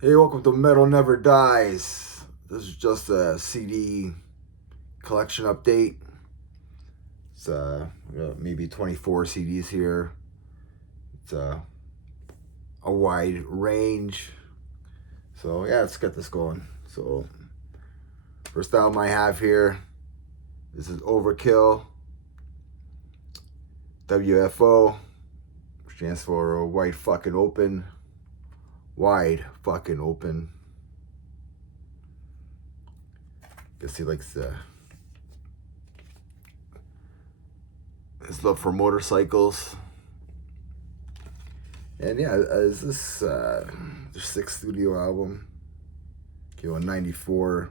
Hey, welcome to Metal Never Dies. This is just a CD collection update. It's maybe 24 CDs here. It's a wide range. So yeah, let's get this going. So first album I have here. This is Overkill. WFO stands for Wide Fucking Open. Wide Fucking Open. Guess he likes his love for motorcycles. And yeah, is this their sixth studio album? Okay, in '94.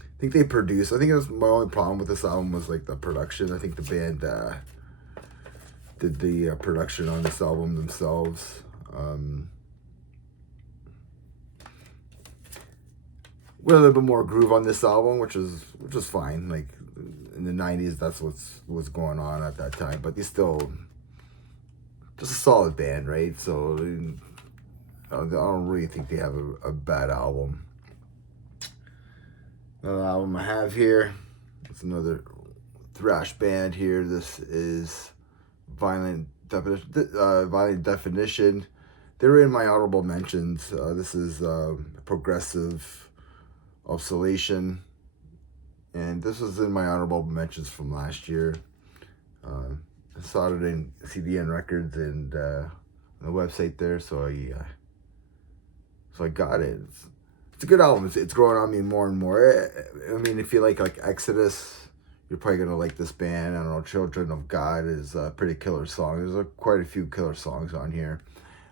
I think they produced. I think it was my only problem with this album was like the production. I think the band did the production on this album themselves. With a little bit more groove on this album, which is fine. Like in the '90s, that's what's going on at that time. But they still just a solid band, right? So I don't really think they have a bad album. Another album I have here. It's another thrash band here. This is Violent Definition. They're in my honorable mentions. This is Progressive Oscillation, and this was in my honorable mentions from last year. I saw it in CDN Records and on the website there, so I got it. It's a good album. It's growing on me more and more. I mean, if you like Exodus, you're probably gonna like this band. I don't know. Children of God is a pretty killer song. There's quite a few killer songs on here.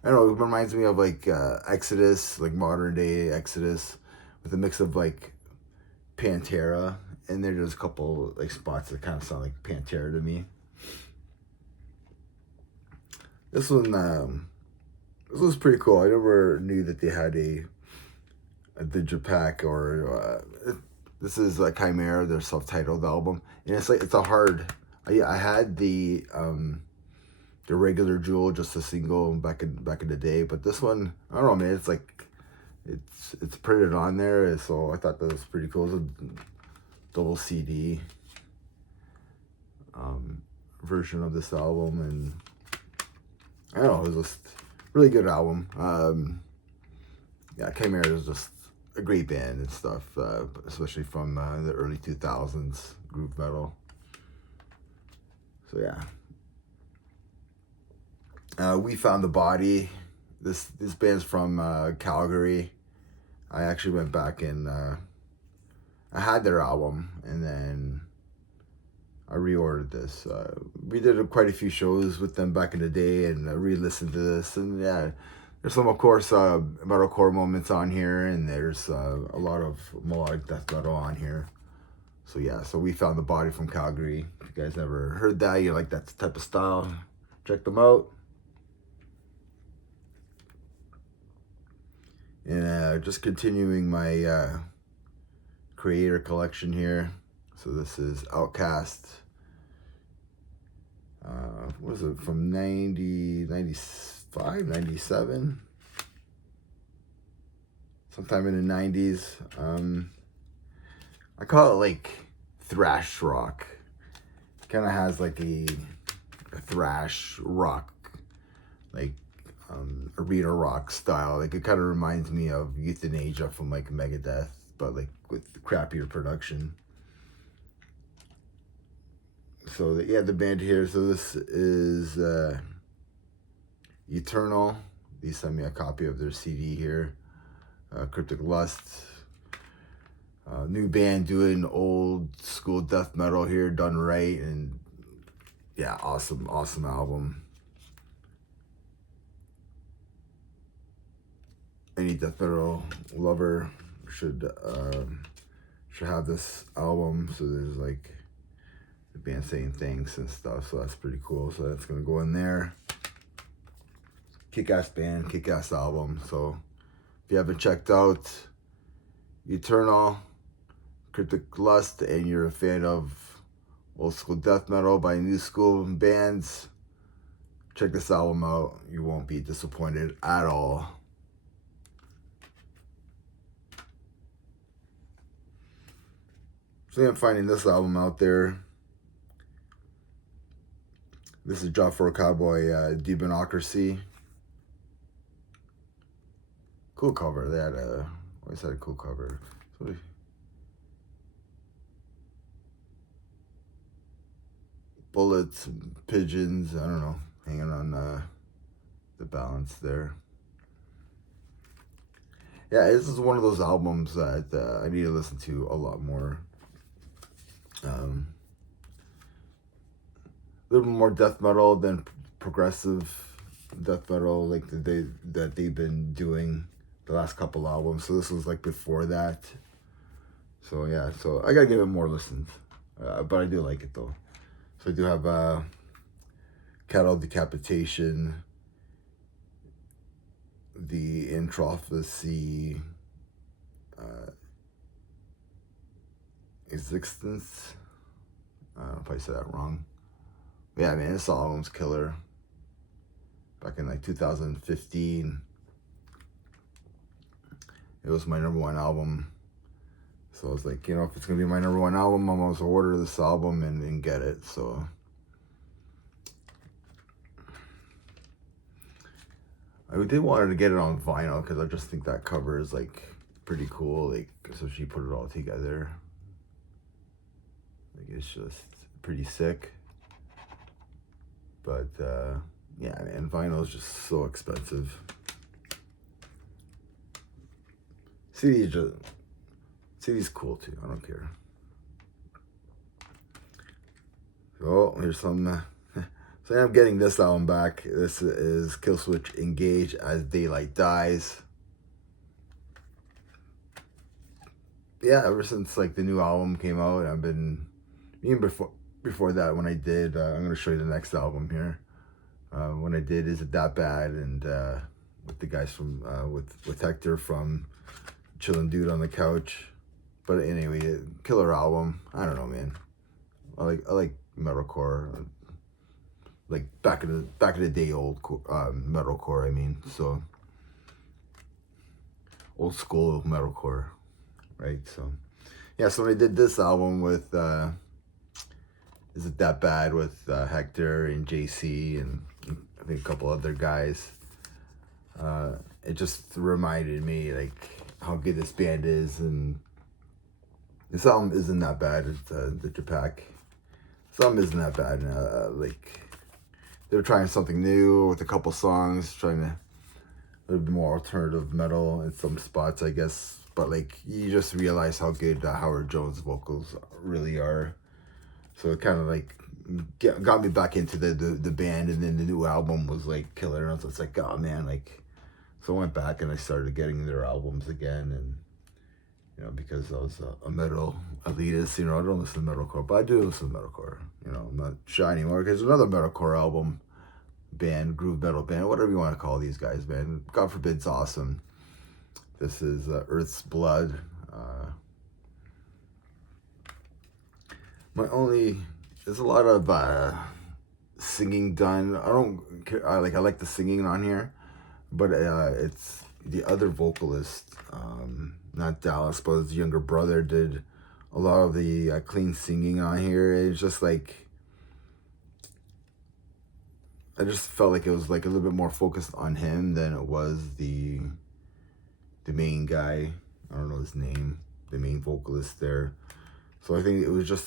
I don't know. It reminds me of like Exodus, like modern day Exodus, with a mix of like Pantera, and there's a couple like spots that kind of sound like Pantera to me. This one, this was pretty cool. I never knew that they had a Digipack or this is Chimera, their self-titled album, and it's like it's a hard. I had the regular Jewel, just a single back in the day, but this one I don't know, man. It's like it's printed on there, so I thought that was pretty cool. It's a double CD version of this album, and I don't know, it was just really good album. Yeah, Chimera is just a great band and stuff, especially from the early 2000s groove metal. So yeah, We Found the Body. This band's from Calgary. I actually went back and I had their album, and then I reordered this. We did quite a few shows with them back in the day, and I re-listened to this, and yeah, there's some, of course, metalcore moments on here, and there's a lot of melodic death metal on here. So yeah, so We Found the Body from Calgary. If you guys never heard that, you like that type of style, check them out. And just continuing my creator collection here. So this is Outcast. What is it, from 90, 95, 97? Sometime in the 90s. I call it like thrash rock. Kind of has like a thrash rock, like arena rock style. Like it kind of reminds me of Euthanasia from like Megadeth, but like with crappier production. So the band here. So this is Eternal. They sent me a copy of their CD here. Cryptic Lust. New band doing old school death metal here, done right, and yeah, awesome album. Any death metal lover should have this album. So there's like the band saying thanks and stuff, so that's pretty cool. So that's gonna go in there. Kick-ass band, kick-ass album. So if you haven't checked out Eternal, Cryptic Lust, and you're a fan of old school death metal by new school bands, check this album out. You won't be disappointed at all. So yeah, I'm finding this album out there. This is Job for a Cowboy, Demonocracy. Cool cover. They had always had a cool cover. So bullets, pigeons, I don't know, hanging on the balance there. Yeah, this is one of those albums that I need to listen to a lot more. A little more death metal than progressive death metal, like that they've been doing the last couple albums. So this was like before that. So yeah, so I gotta give it more listens, but I do like it though. So I do have Cattle Decapitation, The Entrophy, Existence. I don't know if I said that wrong. But yeah, man, this album's killer. Back in like 2015, it was my number one album. So I was like, if it's gonna be my number one album, I'm gonna order this album and get it. So I did want to get it on vinyl because I just think that cover is like pretty cool. Like, so she put it all together. Like, it's just pretty sick. But yeah, man, vinyl is just so expensive. CD's cool too. I don't care. Oh, here's some. So I'm getting this album back. This is Killswitch Engage as Daylight Dies. Yeah, ever since like the new album came out, I've been even before that when I did. I'm gonna show you the next album here. When I did Is It That Bad, and with the guys from with Hector from Chillin' Dude on the Couch. But anyway, killer album. I don't know, man. I like metalcore, like back in the day, old metalcore. I mean, so old school metalcore, right? So yeah. So when I did this album with Is It That Bad with Hector and JC and I think a couple other guys, it just reminded me like how good this band is, and this album isn't that bad. It's the Japak. This album isn't that bad. Like they're trying something new with a couple songs, trying to a little bit more alternative metal in some spots, I guess. But like you just realize how good Howard Jones' vocals really are. So it kind of like got me back into the band, and then the new album was like killer. And I was like, oh man, like. So I went back and I started getting their albums again, and because I was a metal elitist, I don't listen to metalcore, but I do listen to metalcore. I'm not shy anymore because another metalcore album band, groove metal band, whatever you want to call these guys, man. God forbid's awesome. This is Earth's Blood. There's a lot of singing done. I don't care. I like the singing on here, but it's the other vocalist, not Dallas, but his younger brother did a lot of the clean singing on here. It's just like, I just felt like it was like a little bit more focused on him than it was the main guy. I don't know his name, the main vocalist there. So I think it was just,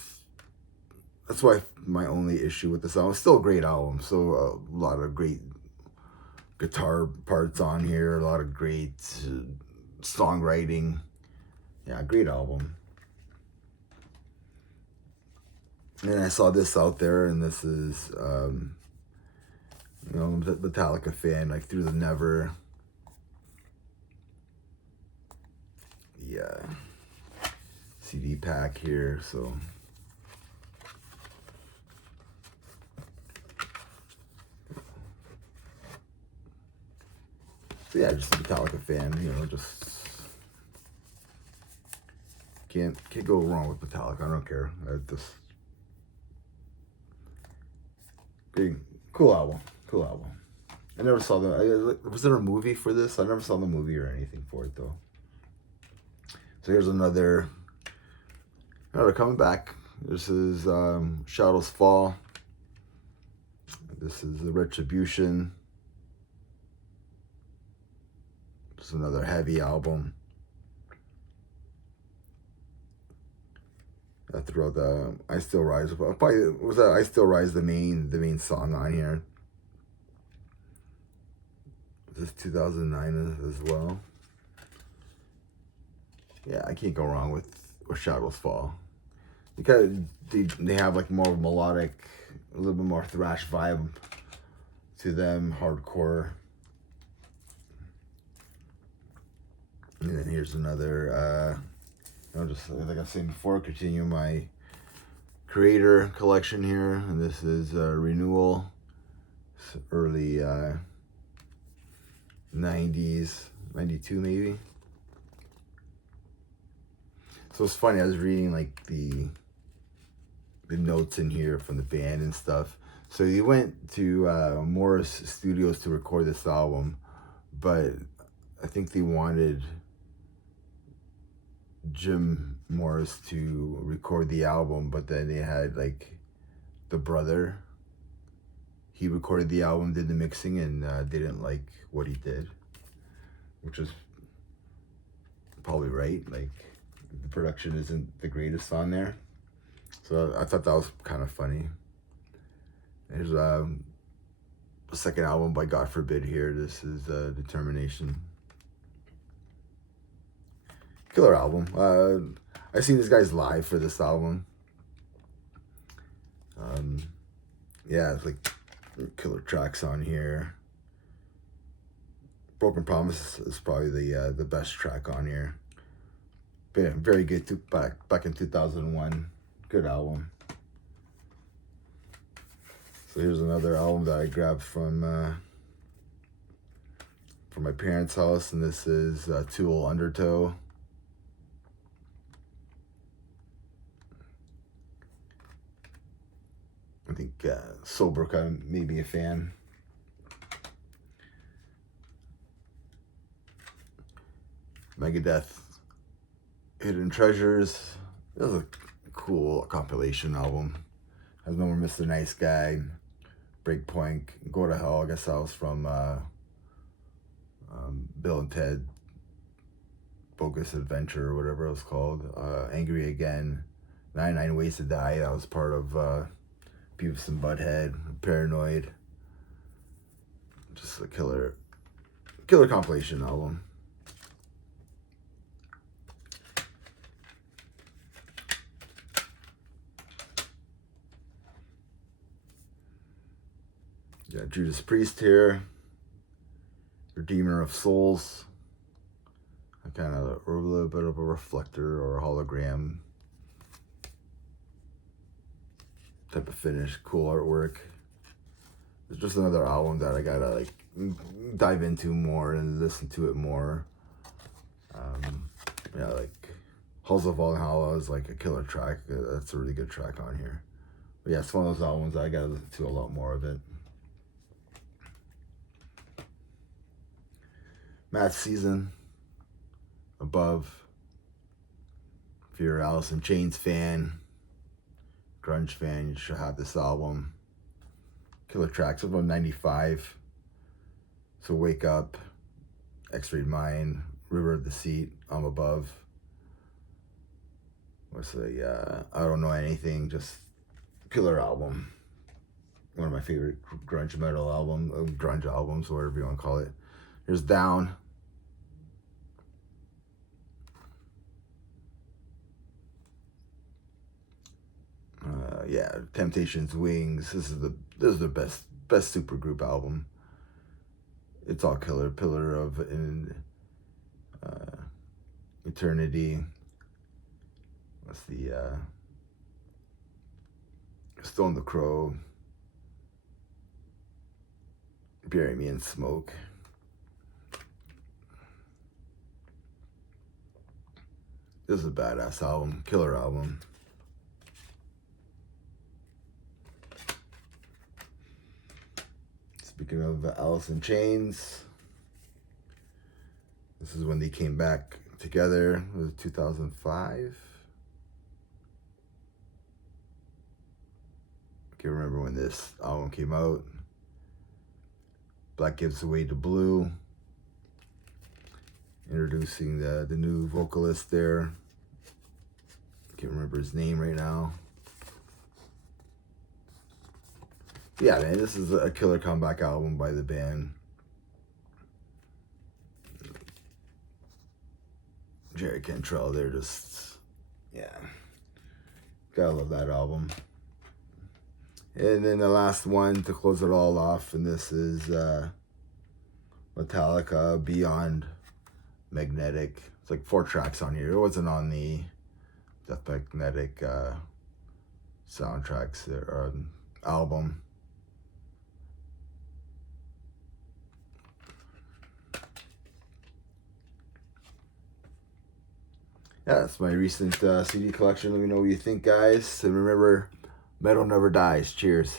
that's why my only issue with this album. It's still a great album. So a lot of great guitar parts on here, a lot of great songwriting. Yeah, great album. And I saw this out there, and this is, Metallica fan, like Through the Never. Yeah. CD pack here, so. So yeah, just a Metallica fan, just can't go wrong with Metallica. I don't care. Big cool album. I never saw was there a movie for this? I never saw the movie or anything for it though. So here's another Now they're coming back. This is Shadows Fall. This is the Retribution. It's another heavy album. I throw the I Still Rise. Probably was that I Still Rise the main song on here. This is 2009 as well. Yeah, I can't go wrong with Shadows Fall. Because they have like more melodic, a little bit more thrash vibe to them, hardcore. And then here's another, just like I was saying before, continue my creator collection here. And this is Renewal. It's early 90s, 92 maybe. So it's funny, I was reading like the notes in here from the band and stuff. So he went to Morris Studios to record this album, but I think they wanted Jim Morris to record the album, but then they had like the brother. He recorded the album, did the mixing, and didn't like what he did, which is probably right. Like the production isn't the greatest on there. So I thought that was kind of funny. There's a second album by God Forbid here. This is Determination. Killer album. I've seen these guys live for this album. Yeah, it's like killer tracks on here. Broken Promise is probably the best track on here. But yeah, very good. Back in 2001. Good album. So here's another album that I grabbed from my parents' house, and this is Tool Undertow. I think sober kind of made me a fan. Megadeth, Hidden Treasures. That was a cool compilation album. Has No More Mr. Nice Guy, Breakpoint, Go to Hell. I guess that was from Bill and Ted Bogus Adventure or whatever it was called. Angry Again, 99 Ways to Die. That was part of Beavis and Butthead, Paranoid. Just a killer compilation album. Yeah, Judas Priest here. Redeemer of Souls. Kind of a little bit of a reflector or a hologram type of finish. Cool artwork. It's just another album that I gotta like dive into more and listen to it more. Yeah, like Halls of Valhalla is like a killer track. That's a really good track on here. But yeah, it's one of those albums that I gotta listen to a lot more of it. Mad Season, Above. If you're an Alice in Chains fan, grunge fan, you should have this album. Killer tracks, about 95. So Wake Up, X-Rayed Mind, River of Deceit, I'm Above. What's the I Don't Know Anything, just killer album. One of my favorite grunge metal grunge albums, whatever you want to call it. Here's Down. Yeah, Temptations, Wings. This is the best supergroup album. It's all killer. Pillar of Eternity. What's the Stone the Crow. Bury Me in Smoke. This is a badass album. Killer album. Speaking of Alice in Chains, this is when they came back together. It was 2005. Can't remember when this album came out. Black Gives Away to Blue. Introducing the new vocalist there. Can't remember his name right now. Yeah, man, this is a killer comeback album by the band. Jerry Cantrell, they're just, yeah. Gotta love that album. And then the last one to close it all off, and this is Metallica, Beyond Magnetic. It's like 4 tracks on here. It wasn't on the Death Magnetic soundtracks or album. Yeah, that's my recent CD collection. Let me know what you think, guys. And remember, metal never dies. Cheers.